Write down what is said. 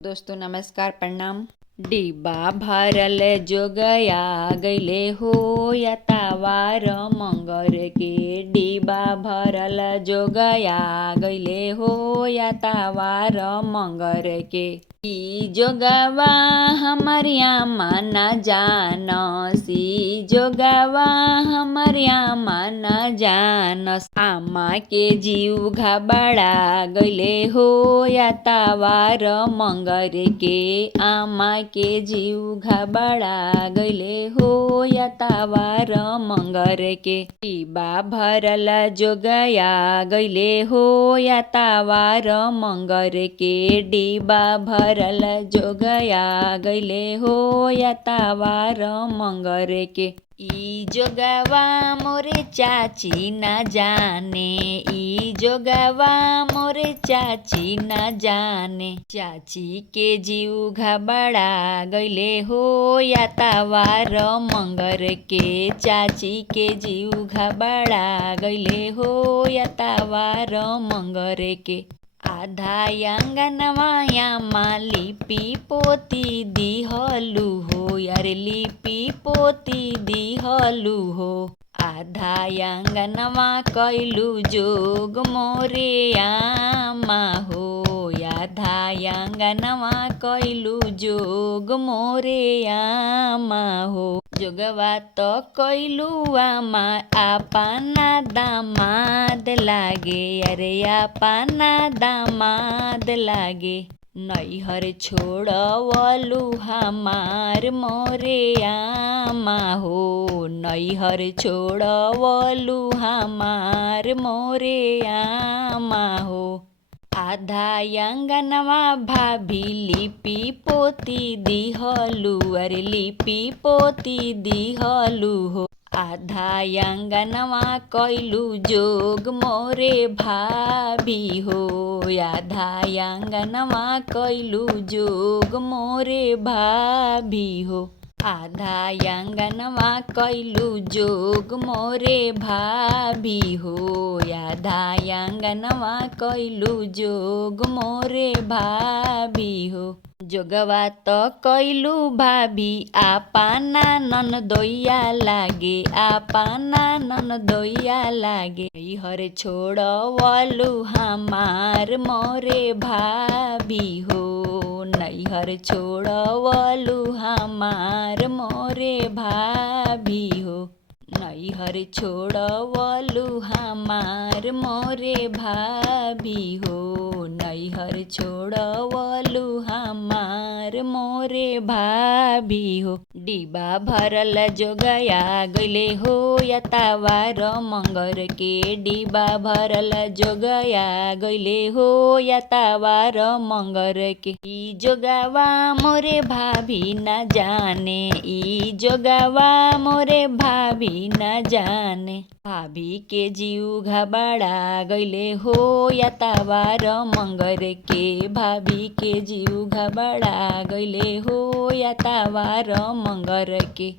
दोस्तों नमस्कार प्रणाम। डिब्बा भरल जो गया गैले हो या तावार मंगर के। डिब्बा भरल जो गया गैले हो या तावार मंगर के। ई जोगवा हमरिया माना जानसी जोगवा हमरिया माना जानस। आमा के जीव घबड़ा गैले हो या तावार मंगर के। आमा के जीव घबड़ा गैले हो या तावार मंगर के। डिब्बा भरल जो गया गैले हो या तावार मंगर के। डिब्बा भरल जो गया गैले हो या तावार मंगर के। ई जोगवा मोरे चाची न जाने ई जोगवा मोरे चाची न जाने। चाची के जीव घबड़ा गैले हो या तावार मंगर के। चाची के जीव घबड़ा गैले हो या तावार मंगर के। आधा आंगनवा लिपि पोती दिहलु हो यार लिपि पोती दिहलु हो। आधा आंगनवा कैलु जोग मोरे आमा हो। आधा आंगनवा कैलु जोग मोरे आमा हो। जोगवा तो कैलु आमा आपना दामाद लागे अरे आपना दामाद लागे। नैहर छोड़वलु हमार मोरे आमा हो। नैहर छोड़वलु हमार मोरे आमा हो। आधा आंगनवा भाभी लिपि पोती दिहलु अरे लिपि पोती दिहलु हो। आधा आंगनवा कैलु जोग मोरे भाभी हो। आधा आंगनवा कैलु जोग मोरे भाभी हो। आधा आंगनवा कैलु जोग मोरे भाभी हो। आधा आंगनवा कैलु जोग मोरे भाभी हो। जोगवा तो कैलु भाभी आपना ननदोइया लागे आपना ननदोइया लागे। नैहर छोड़वलु हमार मोरे भाभी हो। नैहर छोड़वलु हमार मोरे भाभी हो। नैहर छोड़वलु हमार मोरे भाभी हो। नैहर छोड़वलु हमार मोरे भाभी हो। डिब्बा भरल जो गया गैले हो या तावार मंगर के। डिब्बा भरल जो गया गैले हो या तावार मंगर के। ई जोगवा मोरे भाभी न जाने ई जोगवा मोरे भाभी न जाने। भाभी के जीव घबड़ा गैले हो या तावार मंगर के। भाभी के जीव घबड़ा गैले हो या तावार मंगर के।